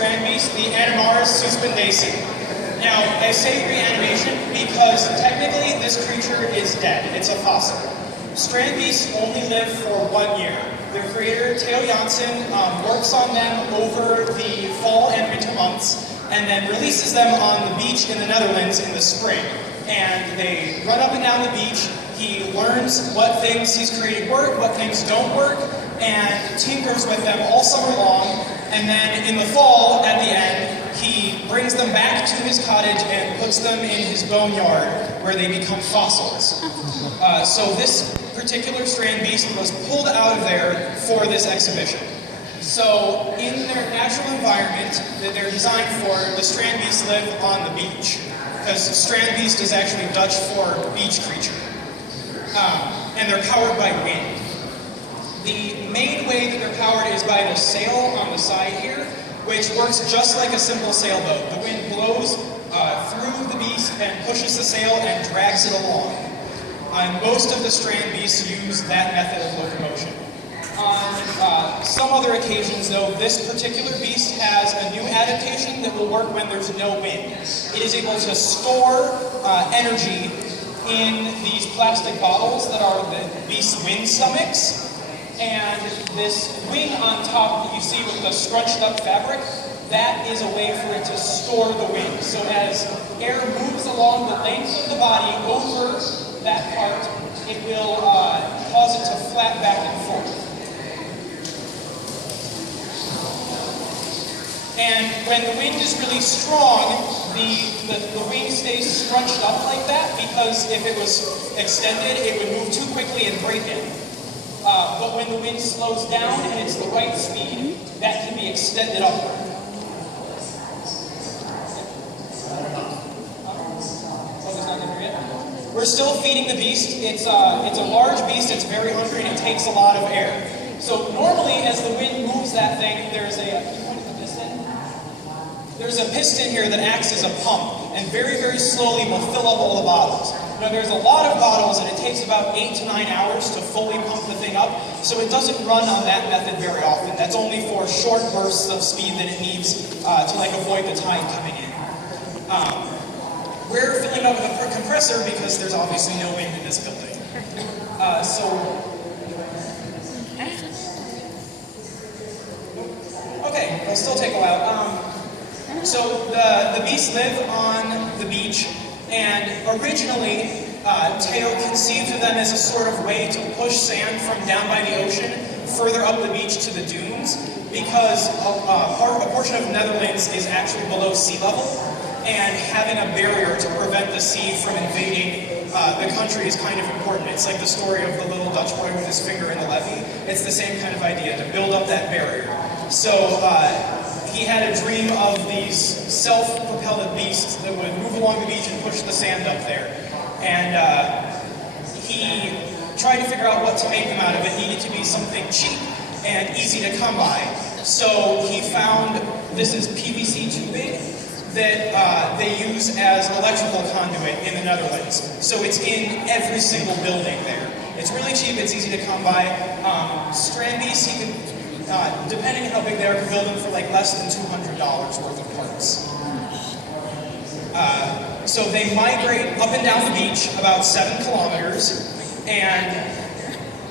Strandbeest, the Animaris suspendacea. Now, I say reanimation because technically this creature is dead. It's a fossil. Strandbeests only live for 1 year. Their creator, Theo Jansen, works on them over the fall and winter months, and then releases them on the beach in the Netherlands in the spring. And they run up and down the beach. He learns what things he's created work, what things don't work, and tinkers with them all summer long. And then in the fall, at the end, he brings them back to his cottage and puts them in his boneyard, where they become fossils. So this particular Strandbeest was pulled out of there for this exhibition. So in their natural environment that they're designed for, the Strandbeests live on the beach, because Strandbeest is actually Dutch for beach creature. And they're powered by wind. The main way that they're powered is by the sail on the side here, which works just like a simple sailboat. The wind blows through the beast and pushes the sail and drags it along. Most of the Strandbeests use that method of locomotion. On some other occasions, though, this particular beast has a new adaptation that will work when there's no wind. It is able to store energy in these plastic bottles that are the beast's wind stomachs. And this wing on top that you see with the scrunched up fabric, that is a way for it to store the wind. So as air moves along the length of the body over that part, it will cause it to flap back and forth. And when the wind is really strong, the wing stays scrunched up like that, because if it was extended, it would move too quickly and break it. But when the wind slows down and it's the right speed, that can be extended upward. We're still feeding the beast. It's a large beast, it's very hungry, and it takes a lot of air. So normally, as the wind moves that thing, there's a piston here that acts as a pump, and very, very slowly will fill up all the bottles. Now, there's a lot of bottles, and it takes about 8 to 9 hours to fully pump the thing up, so it doesn't run on that method very often. That's only for short bursts of speed that it needs to avoid the tide coming in. We're filling up with a compressor because there's obviously no wind in this building. Okay, it'll still take a while. So the beasts live on the beach, and originally Theo conceived of them as a sort of way to push sand from down by the ocean further up the beach to the dunes, because a portion of Netherlands is actually below sea level, and having a barrier to prevent the sea from invading the country is kind of important. It's like the story of the little Dutch boy with his finger in the levee. It's the same kind of idea, to build up that barrier. So he had a dream of these self-propelled beasts that would move along the beach and push the sand up there. And he tried to figure out what to make them out of. It needed to be something cheap and easy to come by. So he found, this is PVC tubing that they use as electrical conduit in the Netherlands. So it's in every single building there. It's really cheap, it's easy to come by. Strandbeest, he could, depending on how big they are, can build them for like less than $200 worth of parts. So they migrate up and down the beach about 7 kilometers, and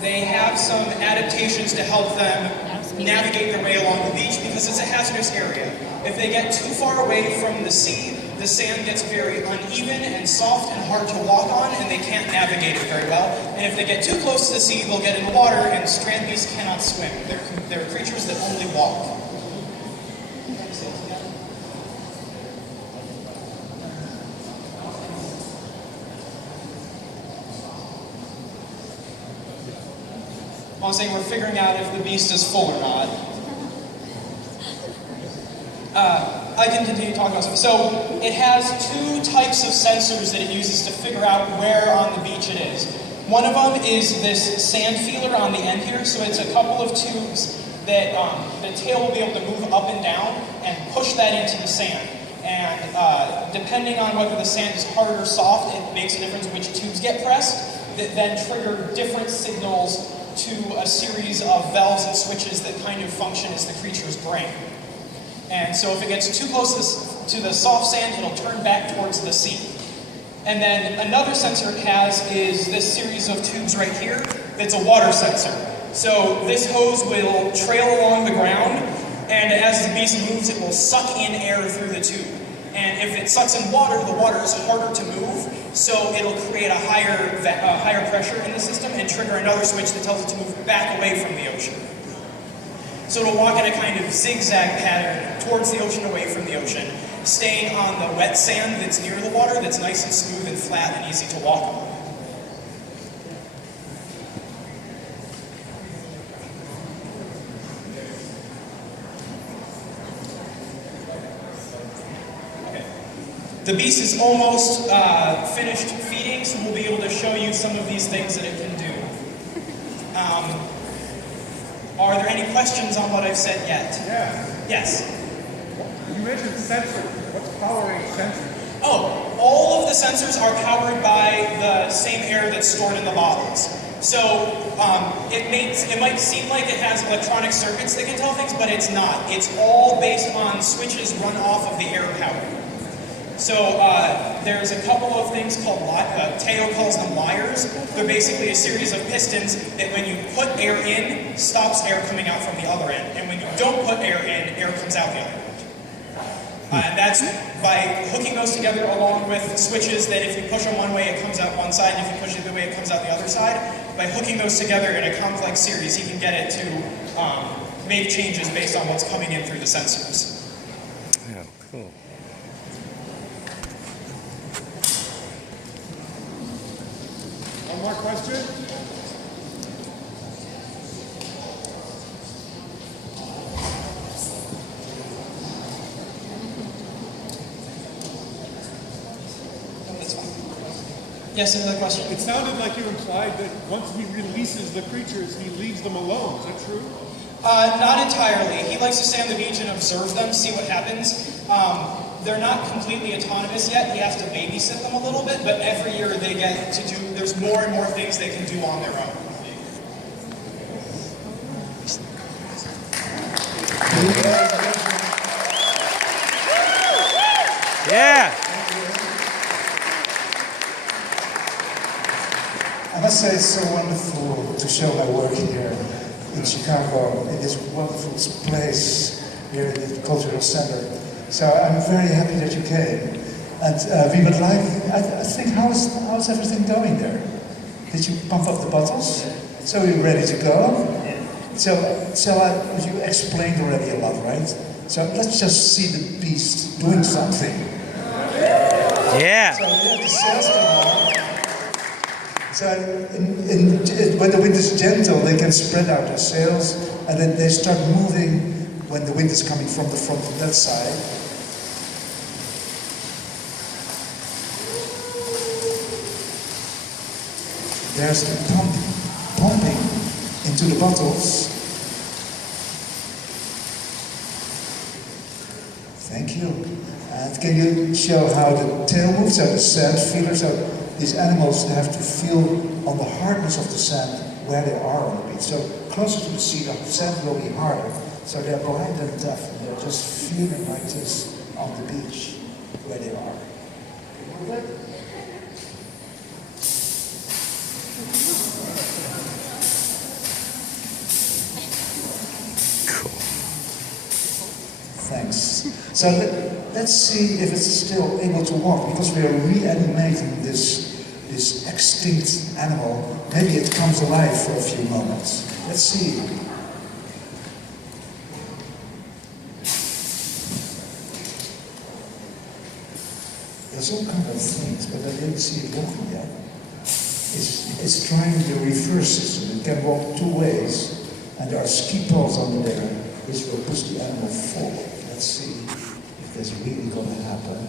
they have some adaptations to help them navigate their way along the beach, because it's a hazardous area. If they get too far away from the sea, the sand gets very uneven and soft and hard to walk on, and they can't navigate it very well. And if they get too close to the sea, they'll get in the water, and Strandbeests cannot swim. They're creatures that only walk. I'm saying we're figuring out if the beast is full or not. I can continue talking about something. So it has 2 types of sensors that it uses to figure out where on the beach it is. One of them is this sand feeler on the end here. So it's a couple of tubes that the tail will be able to move up and down and push that into the sand. And depending on whether the sand is hard or soft, it makes a difference which tubes get pressed, that then trigger different signals to a series of valves and switches that kind of function as the creature's brain. And so if it gets too close to the soft sand, it'll turn back towards the sea. And then another sensor it has is this series of tubes right here that's a water sensor. So this hose will trail along the ground, and as the beast moves, it will suck in air through the tube. And if it sucks in water, the water is harder to move, so it'll create a higher pressure in the system and trigger another switch that tells it to move back away from the ocean. So it'll walk in a kind of zigzag pattern towards the ocean, away from the ocean, staying on the wet sand that's near the water, that's nice and smooth and flat and easy to walk on. The beast is almost finished feeding, so we'll be able to show you some of these things that it can do. Are there any questions on what I've said yet? Yeah. Yes? You mentioned sensors. What's powering sensors? Oh, all of the sensors are powered by the same air that's stored in the bottles. So it might seem like it has electronic circuits that can tell things, but it's not. It's all based on switches run off of the air power. So there's a couple of things called, Theo calls them wires. They're basically a series of pistons that when you put air in, stops air coming out from the other end. And when you don't put air in, air comes out the other end. And that's by hooking those together along with switches that if you push them one way, it comes out one side, and if you push it the way, it comes out the other side. By hooking those together in a complex series, you can get it to make changes based on what's coming in through the sensors. Yeah, cool. One more question? That's fine. Yes, another question? It sounded like you implied that once he releases the creatures, he leaves them alone. Is that true? Not entirely. He likes to stay on the beach and observe them, see what happens. They're not completely autonomous yet. He has to babysit them a little bit, but every year they get to do, there's more and more things they can do on their own. Yeah! I must say it's so wonderful to show my work here in Chicago, in this wonderful place here in the Cultural Center. So I'm very happy that you came. And we would like, I think, how's everything going there? Did you pump up the bottles? So you're ready to go? So you explained already a lot, right? So let's just see the beast doing something. Yeah! So we have the sails tomorrow. So when the wind is gentle, they can spread out their sails, and then they start moving when the wind is coming from the front of that side. There's the pumping into the bottles. Thank you. And can you show how the tail moves, so the sand feeler, so these animals have to feel on the hardness of the sand where they are on the beach. So closer to the sea, the sand will be harder. So they're blind and deaf, and they're just feeling like this on the beach where they are. Thanks. So let's see if it's still able to walk, because we are reanimating this extinct animal. Maybe it comes alive for a few moments. Let's see. There's all kinds of things, but I didn't see it walking yet. It's trying the reverse system. It can walk two ways, and there are ski poles under there which will push the animal forward. Let's see if that's really going to happen.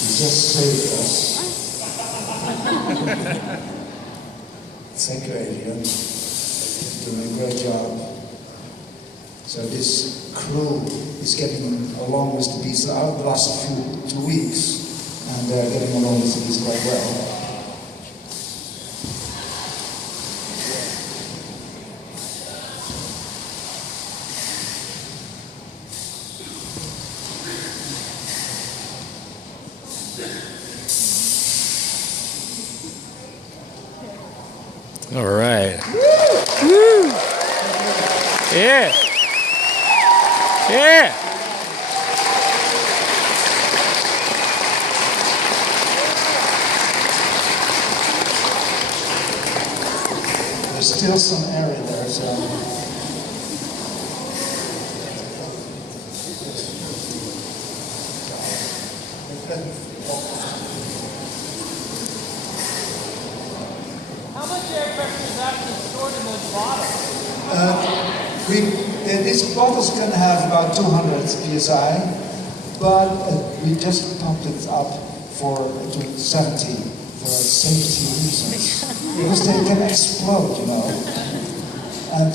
You just saved us. Thank you, Adrian. You're doing a great job. So this crew is getting along with the beast out the last 2 weeks, and they're getting along with the beast quite well. All right. Woo! Yeah. Yeah. There's still some area there, so. How much air pressure is actually stored in those bottles? These bottles can have about 200 psi, but we just pumped it up to 70 for safety reasons, because they can explode, you know. And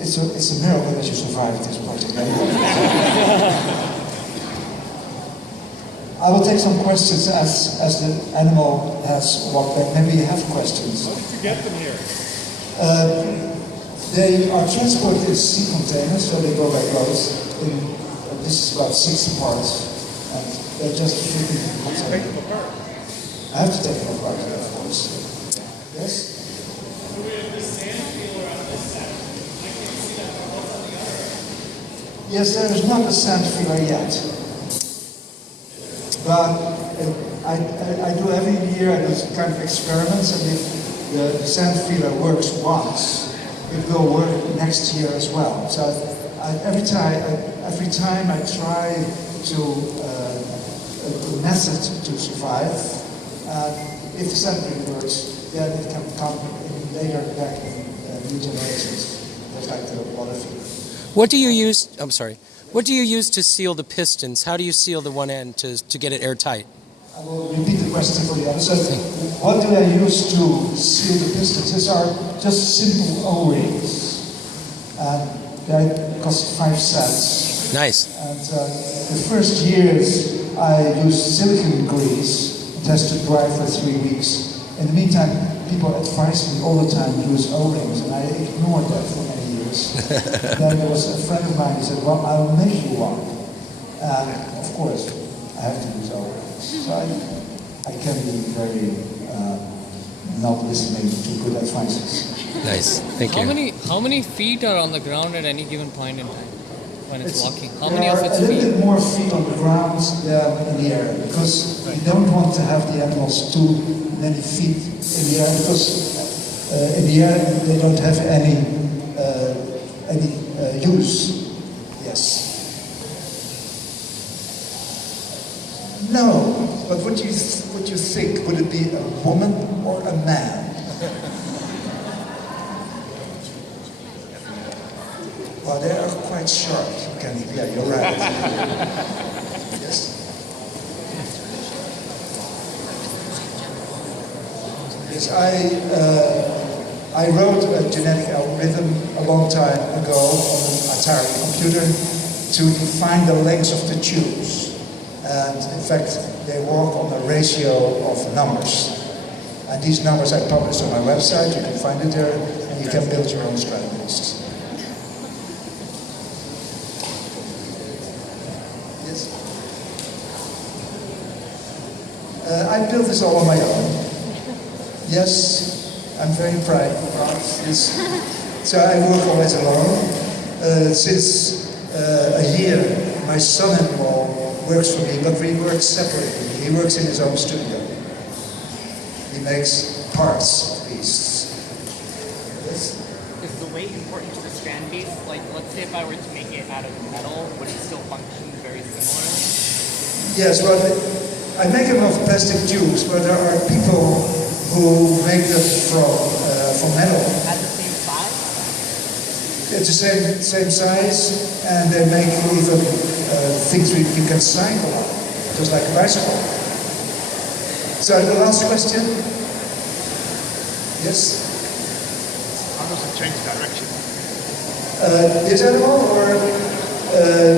it's a miracle that you survived this project. I will take some questions as the animal has walked back. Maybe you have questions. How did you get them here? They are transported in sea containers, so they go by boat. This is about 60 parts, and they're just shipping the container. Take them apart. I have to take them apart, of course. Yes? So we have this sand feeler on this side. I can't see that, but what's on the other? Yes, there is not a sand feeler yet. But I do every year, I do kind of experiments, and if the sand feeler works once, it will work next year as well. So every time I try to a method to survive, if the sand feeler works, then it can come later back in new generations, just like the water feeler. What do you use? I'm sorry. What do you use to seal the pistons? How do you seal the one end to get it airtight? I will repeat the question for the other side. What do I use to seal the pistons? These are just simple O-rings. They cost 5 cents. Nice. And the first years I used silicone grease, test to dry for 3 weeks. In the meantime, people advised me all the time to use O-rings, and I ignored that for many years. Then there was a friend of mine who said, well, I'll make you one. And of course, I have to use O-rings. So I can be very not listening to good advices. Nice. Thank you. How many feet are on the ground at any given point in time when it's walking? How many There of are its a little feet? bit more feet on the ground than in the air, because we don't want to have the animals too many feet in the air, because in the air they don't have any use. Yes. No, but what do you think? Would it be a woman or a man? Well, they are quite short, Kenny. Yeah, you're right. Yes. Yes, I wrote a genetic algorithm a long time ago on an Atari computer to define the length of the tubes. And in fact, they work on a ratio of numbers. And these numbers I published on my website. You can find it there, and you can build your own Strandbeest. Yes. I built this all on my own. Yes, I'm very proud of this. So I work always alone. Since a year, my son-in-law works for me, but we work separately. He works in his own studio. He makes parts of beasts. Yes. Is the weight important to the Strandbeest? Like, let's say if I were to make it out of metal, would it still function very similarly? Yes, well, I make them of plastic tubes, but there are people who make them from metal. At the same size? It's the same size, and they make even things you can cycle on, just like a bicycle. So the last question? Yes? How does it change direction? This animal, or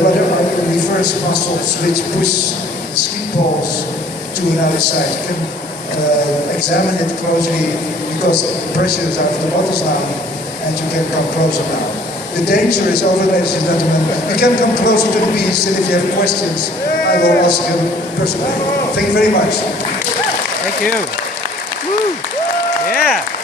rather are reverse muscles which push the ski poles to another side. You can examine it closely because the pressure is out of the bottles now and you can come closer now. The danger is over, ladies and gentlemen. You can come closer to the beast, and if you have questions, I will ask you personally. Thank you very much. Thank you. Woo. Yeah.